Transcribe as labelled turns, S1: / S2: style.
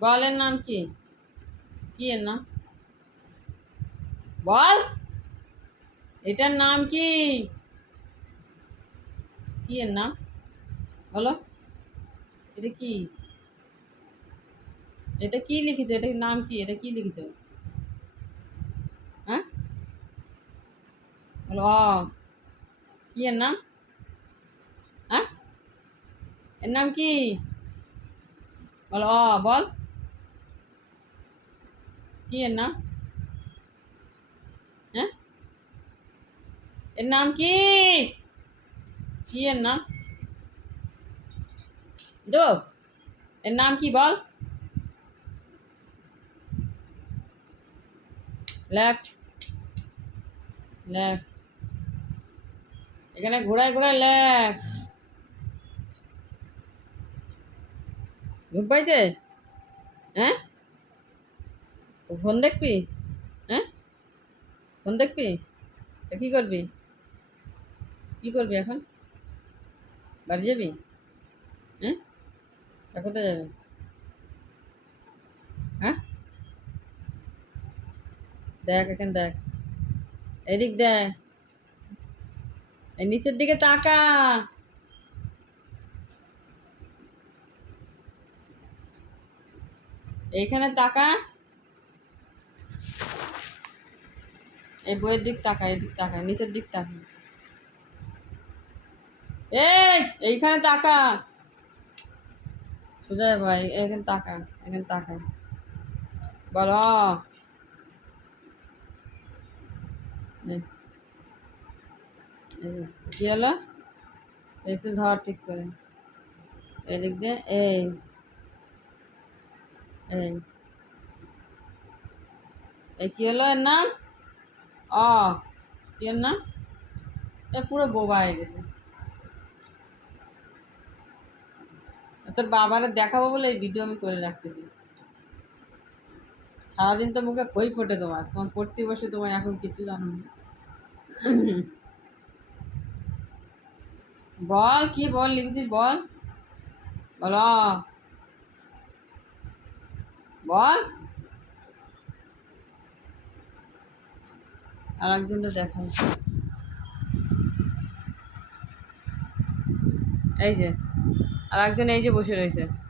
S1: বলের নাম কি? কি এর নাম? বল! এটার নাম কি? কি এর নাম? বলো। এটা কি? এটা কি লিখেছো? এটার নাম কি? এটা কি লিখেছো? হ্যাঁ? বলো কি এর নাম হ্যাঁ এর নাম কি বলো অ বল কি এর নাম হ্যাঁ এর নাম কি কি এর নাম দো এর নাম কি বল লেফট লেফট এখানে ঘোড়ায় ঘোড়ায় লেফট ঘুম পাইছে হ্যাঁ? ফোন দেখবি? হ্যাঁ? ফোন দেখবি? তা কী করবি? কী করবি এখন? বাড়ি যাবি? হ্যাঁ? তা কোথায় যাবে? হ্যাঁ? দেখ, এখন দেখ। এদিক দেখ। নিচের দিকে তাকা। এইখানে তাকা। এই বইয়ের দিক তাকা এদিক তাকা, নিচের দিক তাকা। এই, এইখানে তাকা। সোজা ভাই, এখানে তাকা এখানে তাকা। বলো। কি হলো? এসে ধর ঠিক করে। এদিক দিয়ে, এই এই। এই কি হলো এর নাম? অ, কি এর নাম? এ, পুরো বোবা হয়ে গেছে। তোর বাবারে দেখাবো বলে এই ভিডিও আমি করে রাখতেছি। সারাদিন তো মুখে খই ফোটে তোমার। তোমার পড়তে বসে তোমার এখন কিছু জানো না। বল, কি বল লিখেছিস বল? বল। বল। আর একজন তো দেখাই এই যে আর একজন এই যে বসে রয়েছে।